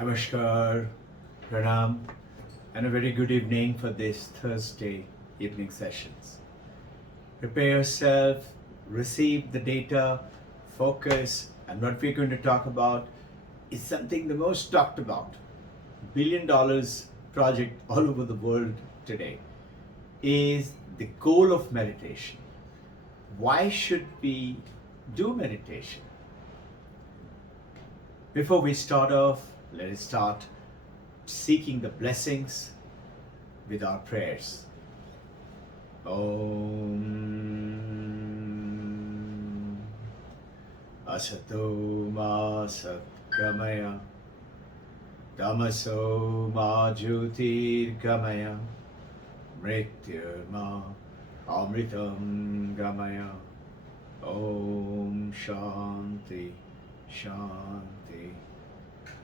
Namaskar, Pranam, and a very good evening for this Thursday evening sessions. Prepare yourself, receive the data, focus, and what we're going to talk about is something the most talked about. $1 billion project all over the world today is the goal of meditation. Why should we do meditation? Before we start off, let us start seeking the blessings with our prayers. Om Asato Ma Satgamaya Tamaso Ma Jyotir Gamaya Mrityurma Amritam Gamaya Om Shanti Shanti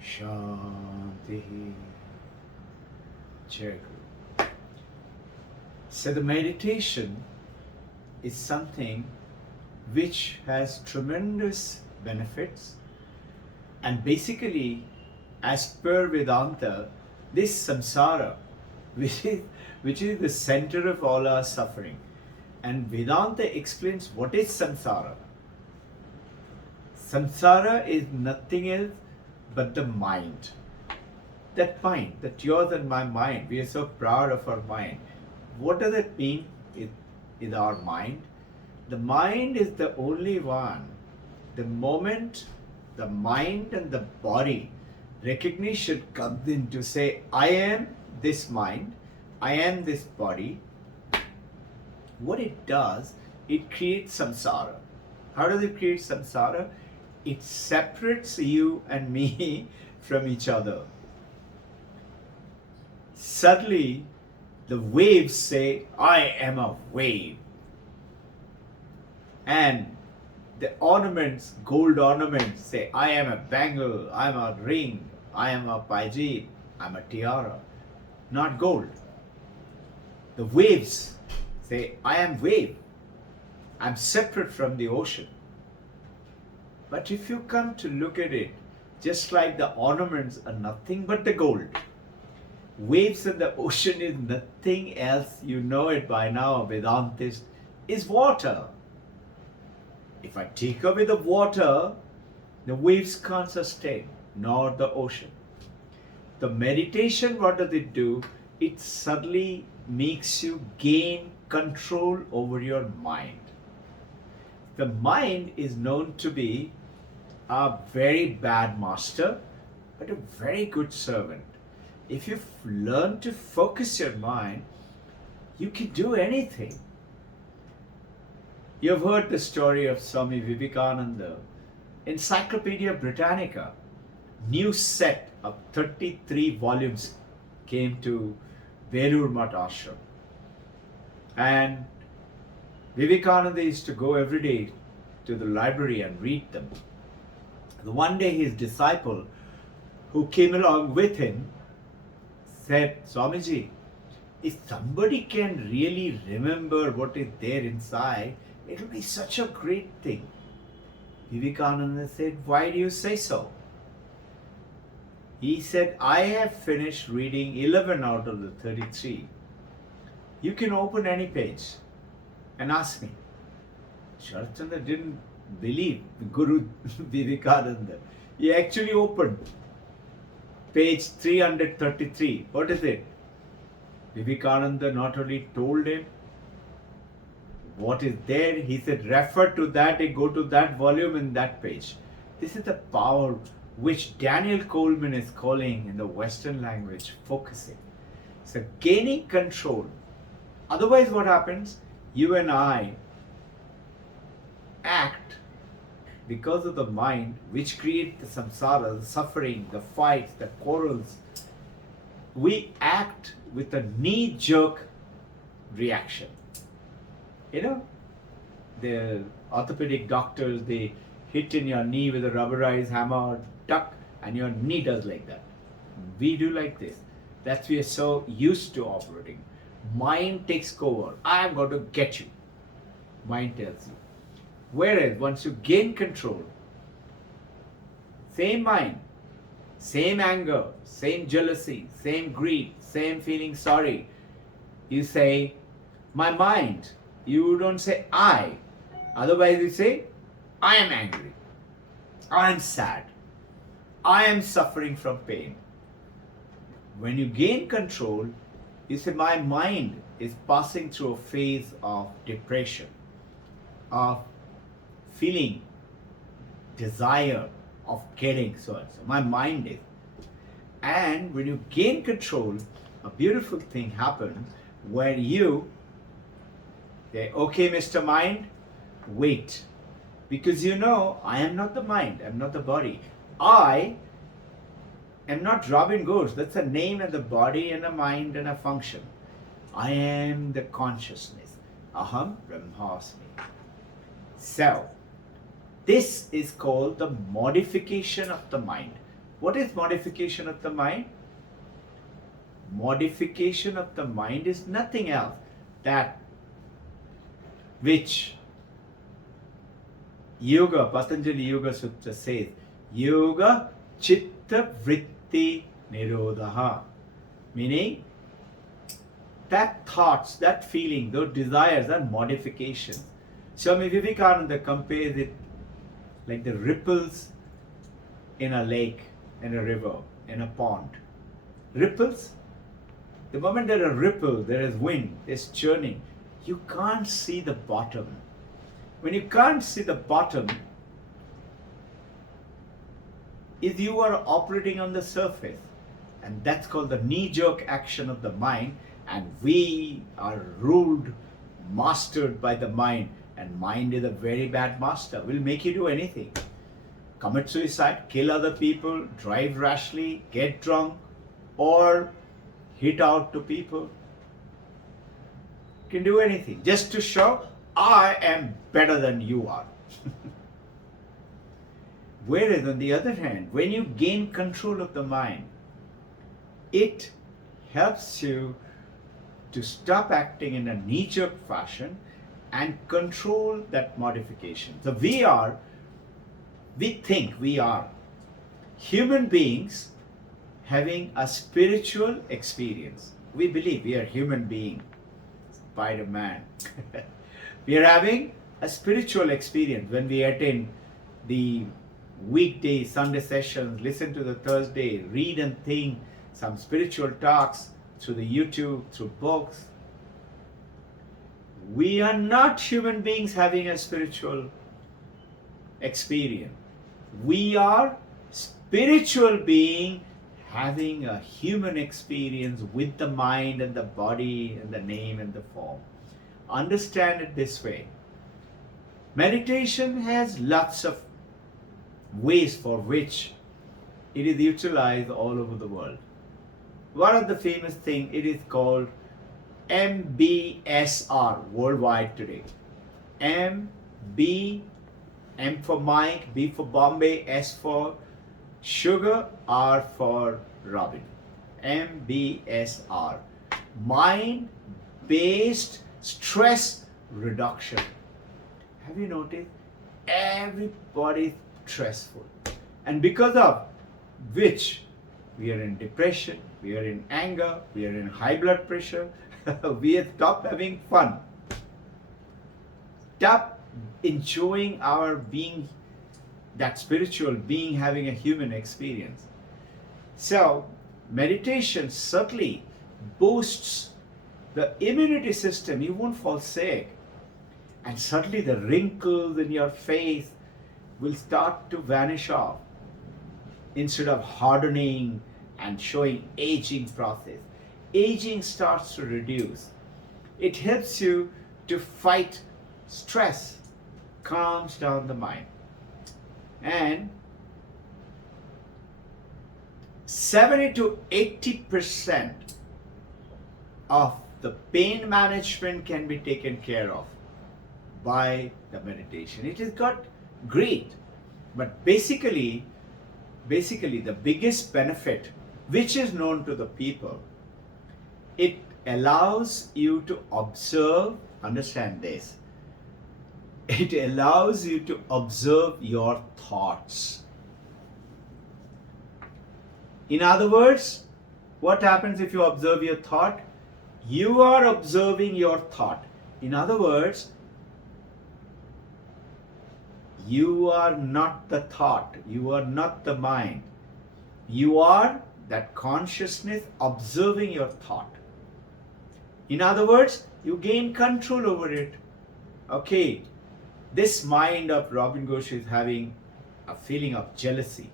Shanti. Jai Guru. So the meditation is something which has tremendous benefits, and basically, as per Vedanta, this samsara, which is the center of all our suffering, and Vedanta explains what is samsara. Samsara is nothing else but the mind. That mind, that yours and my mind, we are so proud of our mind. What does it mean is our mind? The mind is the only one. The moment the mind and the body recognition comes in to say, I am this mind, I am this body, what it does, it creates samsara. How does it create samsara? It separates you and me from each other. Suddenly, the waves say, I am a wave. And the ornaments, gold ornaments, say, I am a bangle, I am a ring, I am a paijit, I am a tiara. Not gold. The waves say, I am wave. I am separate from the ocean. But if you come to look at it, just like the ornaments are nothing but the gold, waves in the ocean is nothing else, you know it by now, Vedantist, is water. If I take away the water, the waves can't sustain, nor the ocean. The meditation, what does it do? It suddenly makes you gain control over your mind. The mind is known to be a very bad master, but a very good servant. If you learn to focus your mind, you can do anything. You've heard the story of Swami Vivekananda. Encyclopedia Britannica, new set of 33 volumes came to Velur Math Ashram. And Vivekananda used to go every day to the library and read them. One day his disciple, who came along with him, said, Swamiji, if somebody can really remember what is there inside, it will be such a great thing. Vivekananda said, why do you say so? He said, I have finished reading 11 out of the 33. You can open any page and ask me. Sharachandra didn't believe Guru Vivekananda. He actually opened page 333. What is it? Vivekananda not only told him what is there, he said, refer to that and go to that volume in that page. This is the power which Daniel Coleman is calling in the Western language focusing. So gaining control. Otherwise what happens? You and I act because of the mind which creates the samsara, the suffering, the fights, the quarrels. We act with a knee-jerk reaction. You know, the orthopedic doctors, they hit in your knee with a rubberized hammer, tuck, and your knee does like that. We do like this. That's we are so used to operating. Mind takes over. I am going to get you. Mind tells you. Whereas once you gain control, same mind, same anger, same jealousy, same greed, same feeling sorry. You say, my mind. You don't say I. Otherwise, you say, I am angry. I am sad. I am suffering from pain. When you gain control, you say, my mind is passing through a phase of depression, of feeling desire, of getting so and so. My mind is. And when you gain control, a beautiful thing happens where you say, okay, Mr. Mind, wait. Because you know, I am not the mind, I'm not the body. I am not Robbin Ghosh. That's a name and the body and a mind and a function. I am the consciousness. Aham Brahmasmi. So, this is called the modification of the mind. What is modification of the mind? Modification of the mind is nothing else that which Yoga, Patanjali Yoga Sutra says, Yoga Chitta Vritti Nirodha. Meaning, that thoughts, that feeling, those desires are modifications. Swami Vivekananda compares it like the ripples in a lake, in a river, in a pond. Ripples, the moment there is a ripple, there is wind, there's churning. You can't see the bottom. When you can't see the bottom, is you are operating on the surface. And that's called the knee-jerk action of the mind. And we are ruled, mastered by the mind. And mind is a very bad master. Will make you do anything. Commit suicide, kill other people, drive rashly, get drunk, or hit out to people. Can do anything just to show I am better than you are. Whereas on the other hand, when you gain control of the mind, it helps you to stop acting in a knee-jerk fashion and control that modification. So we think we are human beings having a spiritual experience. We believe we are human beings. Spider-Man. We are having a spiritual experience when we attend the weekday Sunday sessions, listen to the Thursday, read and think some spiritual talks through the YouTube, through books. We are not human beings having a spiritual experience. We are spiritual being having a human experience with the mind and the body and the name and the form. Understand it this way. Meditation has lots of ways for which it is utilized all over the world. One of the famous thing, it is called MBSR worldwide today. M for Mike, B for Bombay, S for Sugar, R for Robin. MBSR. Mind-based stress reduction. Have you noticed? Everybody is stressful. And because of which we are in depression, we are in anger, we are in high blood pressure, we have stopped having fun. Stop enjoying our being, that spiritual being having a human experience. So, meditation certainly boosts the immunity system. You won't fall sick. And certainly the wrinkles in your face will start to vanish off instead of hardening and showing aging process. Aging starts to reduce. It helps you to fight stress, calms down the mind. And 70 to 80% of the pain management can be taken care of by the meditation. It has got great, but basically the biggest benefit, which is known to the people, it allows you to observe, understand this, it allows you to observe your thoughts. In other words, what happens if you observe your thought? You are observing your thought. In other words, you are not the thought, you are not the mind. You are that consciousness observing your thought. In other words, you gain control over it. Okay, this mind of Robbin Ghosh is having a feeling of jealousy,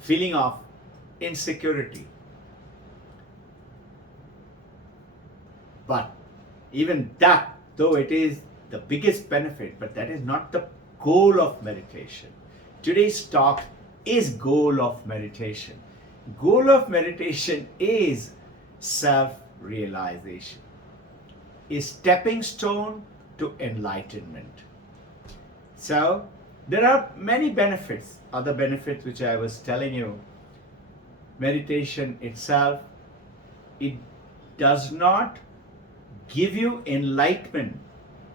feeling of insecurity. But even that, though it is the biggest benefit, but that is not the goal of meditation. Today's talk is goal of meditation. Goal of meditation is self-realization, is stepping stone to enlightenment. So there are many benefits, other benefits which I was telling you. Meditation itself, it does not give you enlightenment.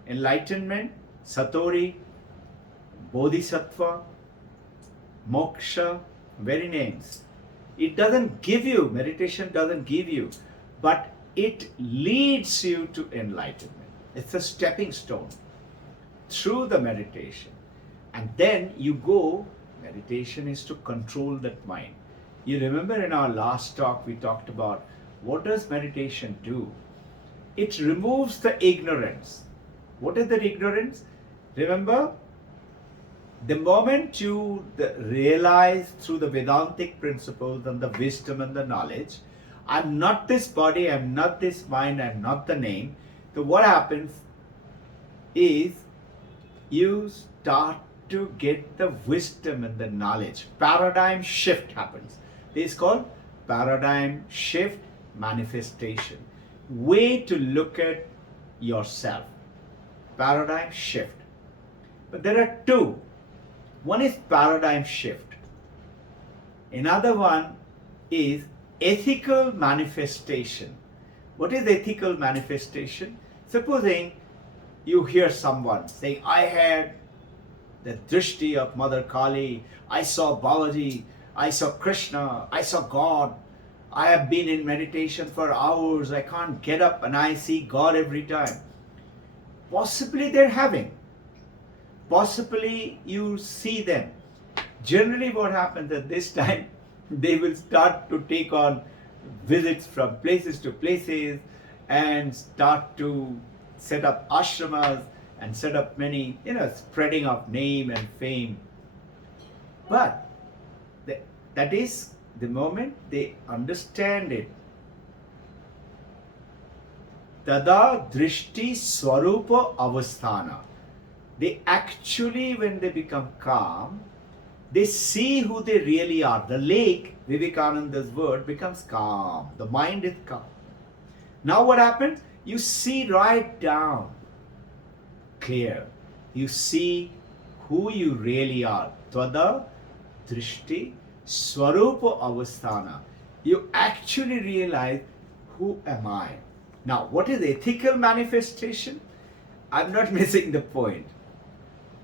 Enlightenment, Satori, Bodhisattva, Moksha, very names. It doesn't give you, meditation doesn't give you, but it leads you to enlightenment. It's a stepping stone through the meditation. And then you go, meditation is to control that mind. You remember in our last talk we talked about what does meditation do? It removes the ignorance. What is the ignorance? Remember, the moment you realize through the Vedantic principles and the wisdom and the knowledge, I'm not this body, I'm not this mind, I'm not the name. So what happens is you start to get the wisdom and the knowledge. Paradigm shift happens. This is called paradigm shift manifestation. Way to look at yourself. Paradigm shift. But there are two. One is paradigm shift. Another one is ethical manifestation. What is ethical manifestation? Supposing you hear someone saying, I had the drishti of Mother Kali, I saw Babaji, I saw Krishna, I saw God, I have been in meditation for hours, I can't get up and I see God every time. Possibly they're having. Possibly you see them. Generally what happens at this time, they will start to take on visits from places to places and start to set up ashramas and set up many, spreading of name and fame. But that is the moment they understand it. Tada drishti swarupa avasthana. They actually, when they become calm, they see who they really are. The lake, Vivekananda's word, becomes calm. The mind is calm. Now what happens? You see right down, clear. You see who you really are. Tvada drishti swarupa avasthana. You actually realize, who am I? Now, what is ethical manifestation? I'm not missing the point.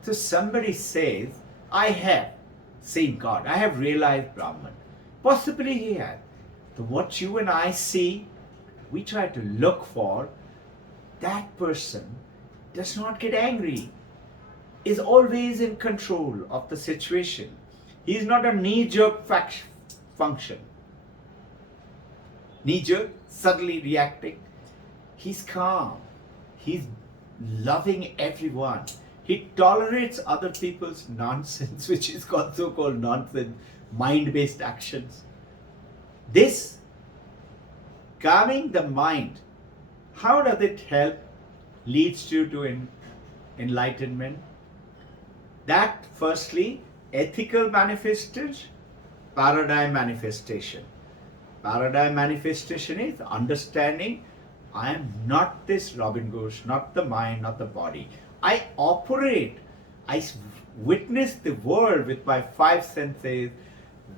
So somebody says, I have seen God. I have realized Brahman. Possibly he has. So what you and I see, we try to look for. That person does not get angry, is always in control of the situation. He is not a knee-jerk function. Knee-jerk, suddenly reacting. He's calm. He's loving everyone. He tolerates other people's nonsense, which is called so-called nonsense, mind-based actions. This calming the mind, how does it help? Leads you to enlightenment. That firstly, ethical manifestation, paradigm manifestation. Paradigm manifestation is understanding I am not this Robbin Ghosh, not the mind, not the body. I operate, I witness the world with my five senses,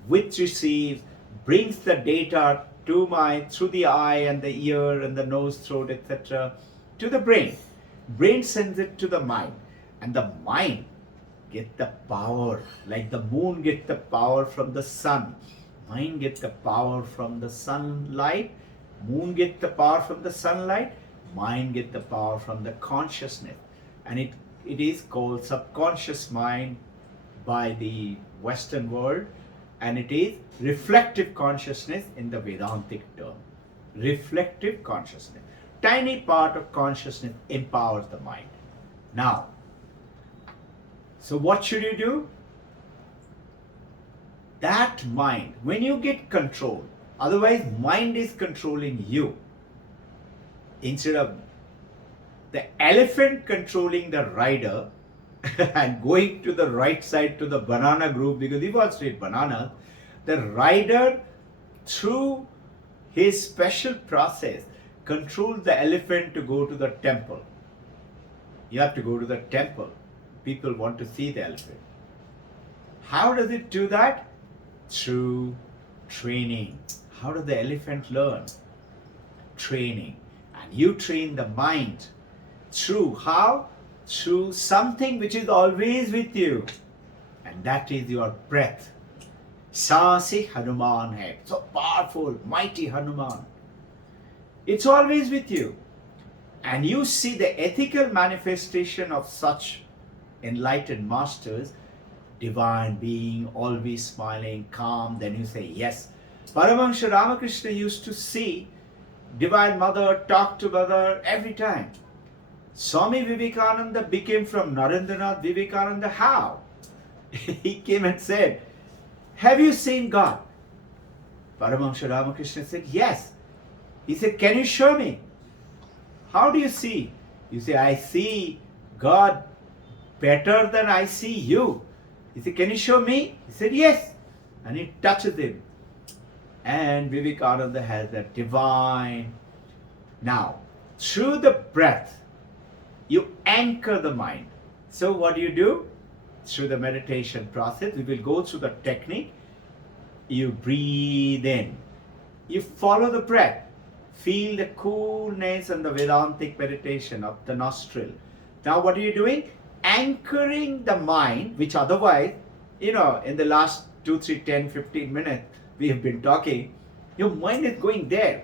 which receives, brings the data through the eye and the ear and the nose, throat, etc. to the brain. Brain sends it to the mind, and the mind gets the power, like the moon gets the power from the sun. Mind gets the power from the sunlight. Moon gets the power from the sunlight. Mind gets the power from the consciousness. And it is called subconscious mind by the Western world. And it is reflective consciousness in the Vedantic term. Reflective consciousness. Tiny part of consciousness empowers the mind. Now, so what should you do? That mind, when you get control, otherwise mind is controlling you. Instead of the elephant controlling the rider and going to the right side to the banana group because he wants to eat bananas, the rider, through his special process, controls the elephant to go to the temple. You have to go to the temple. People want to see the elephant. How does it do that? Through training. How does the elephant learn? Training. And you train the mind through how? Through something which is always with you. And that is your breath. Sasi Hanuman hai. So powerful, mighty Hanuman. It's always with you. And you see the ethical manifestation of such enlightened masters, divine being, always smiling, calm. Then you say, yes. Paramahansa Ramakrishna used to see Divine Mother talk to Mother every time. Swami Vivekananda became from Narendranath Vivekananda. How? He came and said, have you seen God? Paramahansa Ramakrishna said, yes. He said, can you show me? How do you see? You say, I see God better than I see you. He said, can you show me? He said, yes. And he touches him. And Vivekananda has that divine. Now, through the breath, you anchor the mind. So what do? Through the meditation process, we will go through the technique. You breathe in. You follow the breath. Feel the coolness and the Vedantic meditation of the nostril. Now what are you doing? Anchoring the mind, which otherwise, in the last 2, 3, 10, 15 minutes, we have been talking. Your mind is going there.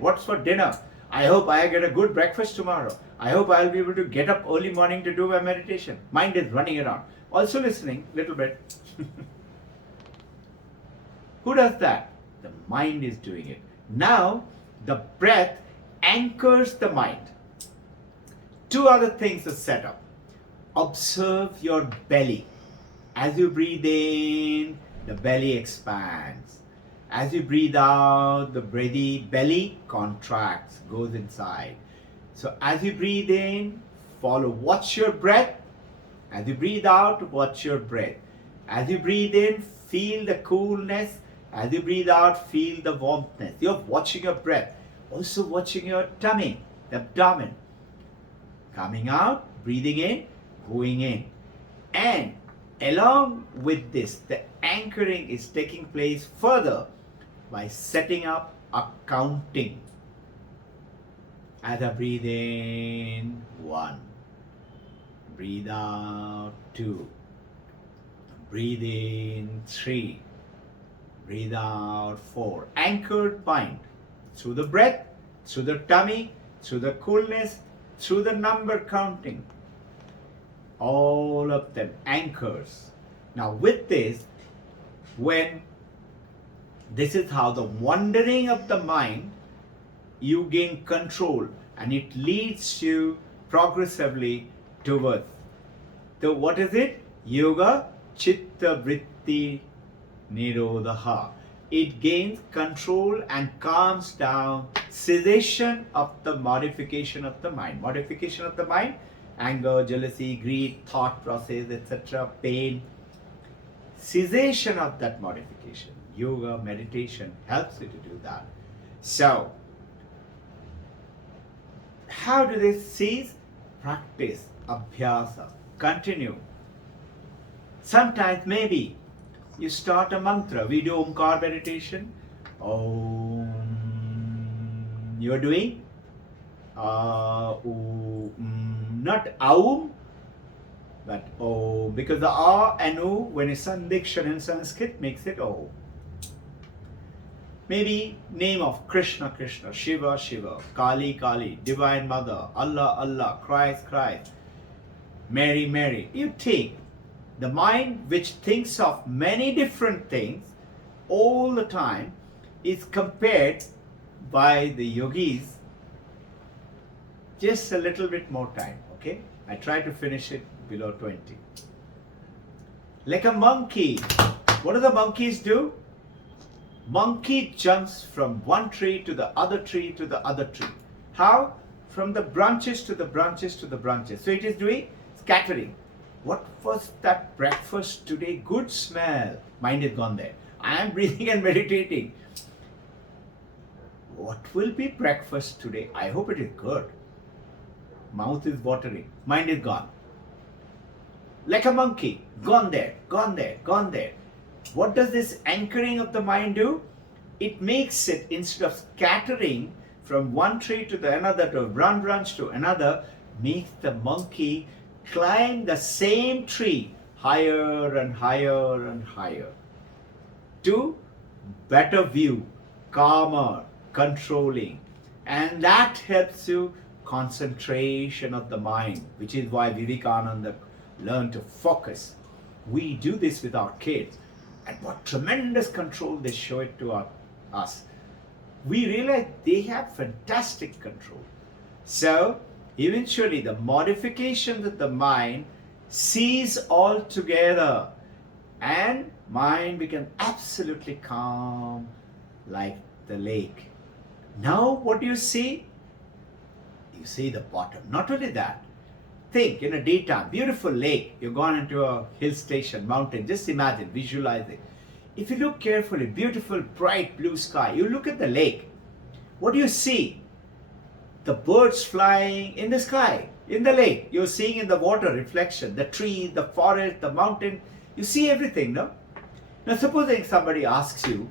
What's for dinner? I hope I get a good breakfast tomorrow. I hope I'll be able to get up early morning to do my meditation. Mind is running around. Also listening, little bit. Who does that? The mind is doing it. Now, the breath anchors the mind. 2 other things are set up. Observe your belly. As you breathe in, the belly expands. As you breathe out, the belly contracts, goes inside. So as you breathe in, watch your breath. As you breathe out, watch your breath. As you breathe in, feel the coolness. As you breathe out, feel the warmthness. You're watching your breath. Also watching your tummy, the abdomen. Coming out, breathing in, going in. And along with this, the anchoring is taking place further by setting up a counting. As I breathe in, 1. Breathe out, 2. Breathe in, 3. Breathe out, 4. Anchored mind. Through the breath, through the tummy, through the coolness, through the number counting. All of them anchors. Now with this, this is how the wandering of the mind, you gain control and it leads you progressively towards. So what is it? Yoga Chitta Vritti Nirodha. It gains control and calms down, cessation of the modification of the mind. Modification of the mind, anger, jealousy, greed, thought process, etc., pain. Cessation of that modification. Yoga, meditation helps you to do that. So, how do they cease? Practice, abhyasa, continue. Sometimes maybe you start a mantra. We do Omkar meditation. Om. You are doing not Aum, but O. Because the A and O, when it's Sandikshan in Sanskrit, makes it O. Maybe name of Krishna, Krishna, Shiva, Shiva, Kali, Kali, Divine Mother, Allah, Allah, Christ, Christ, Mary, Mary. You take the mind which thinks of many different things all the time is compared by the yogis. Just a little bit more time, okay? I try to finish it below 20. Like a monkey. What do the monkeys do? Monkey jumps from one tree to the other tree to the other tree. How? From the branches to the branches to the branches. So it is doing scattering. What was that breakfast today? Good smell. Mind is gone there. I am breathing and meditating. What will be breakfast today? I hope it is good. Mouth is watering. Mind is gone. Like a monkey. Gone there, gone there, gone there. What does this anchoring of the mind do? It makes it, instead of scattering from one tree to the another, to one branch to another, makes the monkey climb the same tree higher and higher and higher to better view, calmer, controlling. And that helps you concentration of the mind, which is why Vivekananda learned to focus. We do this with our kids. And what tremendous control they show it to us. We realize they have fantastic control. So, eventually the modification of the mind cease altogether and mind becomes absolutely calm like the lake. Now what do you see? You see the bottom. Not only that, think in a daytime, beautiful lake. You've gone into a hill station, mountain. Just imagine, visualize it. If you look carefully, beautiful, bright blue sky. You look at the lake. What do you see? The birds flying in the sky, in the lake. You're seeing in the water reflection, the trees, the forest, the mountain. You see everything, no? Now supposing somebody asks you,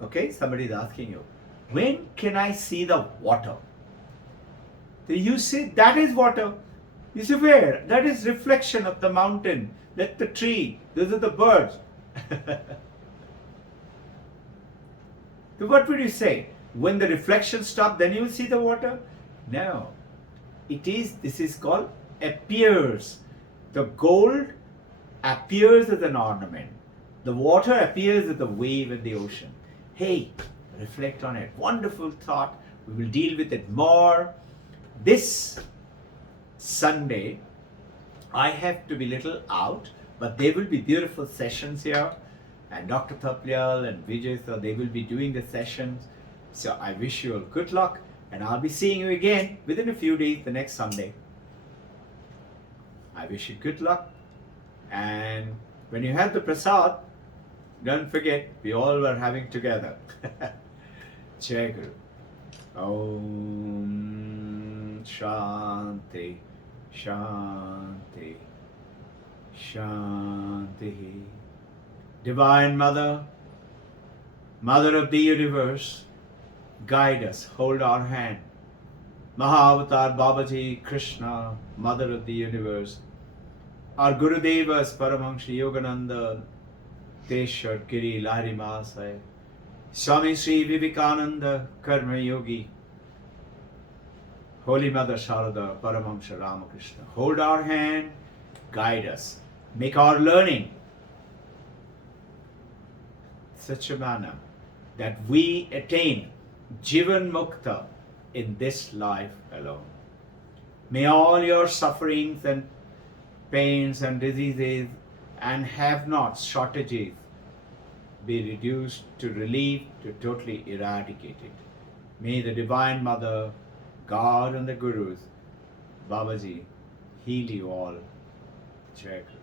okay, somebody is asking you, when can I see the water? You say, that is water. You say, where? That is reflection of the mountain. That's the tree. Those are the birds. So what would you say? When the reflection stops, then you will see the water? No. This is called appears. The gold appears as an ornament. The water appears as a wave in the ocean. Hey, reflect on it. Wonderful thought. We will deal with it more. This Sunday, I have to be little out, but there will be beautiful sessions here. And Dr. Thaplyal and Vijay, so they will be doing the sessions. So I wish you all good luck. And I'll be seeing you again within a few days, the next Sunday. I wish you good luck. And when you have the prasad, don't forget, we all were having together. Jai Guru. Om Shanti, Shanti, Shanti. Divine Mother, Mother of the Universe, guide us, hold our hand. Mahavatar Babaji, Krishna, Mother of the Universe. Our Gurudevas, Paramahansa Yogananda, Teshwar Giri Lahiri Mahasaya, Swami Sri Vivekananda, Karma Yogi, Holy Mother Sharada, Paramahansa Ramakrishna. Hold our hand, guide us, make our learning such a manner that we attain Jivan Mukta in this life alone. May all your sufferings and pains and diseases and have-nots, shortages be reduced to relief, to totally eradicated. May the Divine Mother, God and the Gurus, Babaji, heal you all. Jai Guru.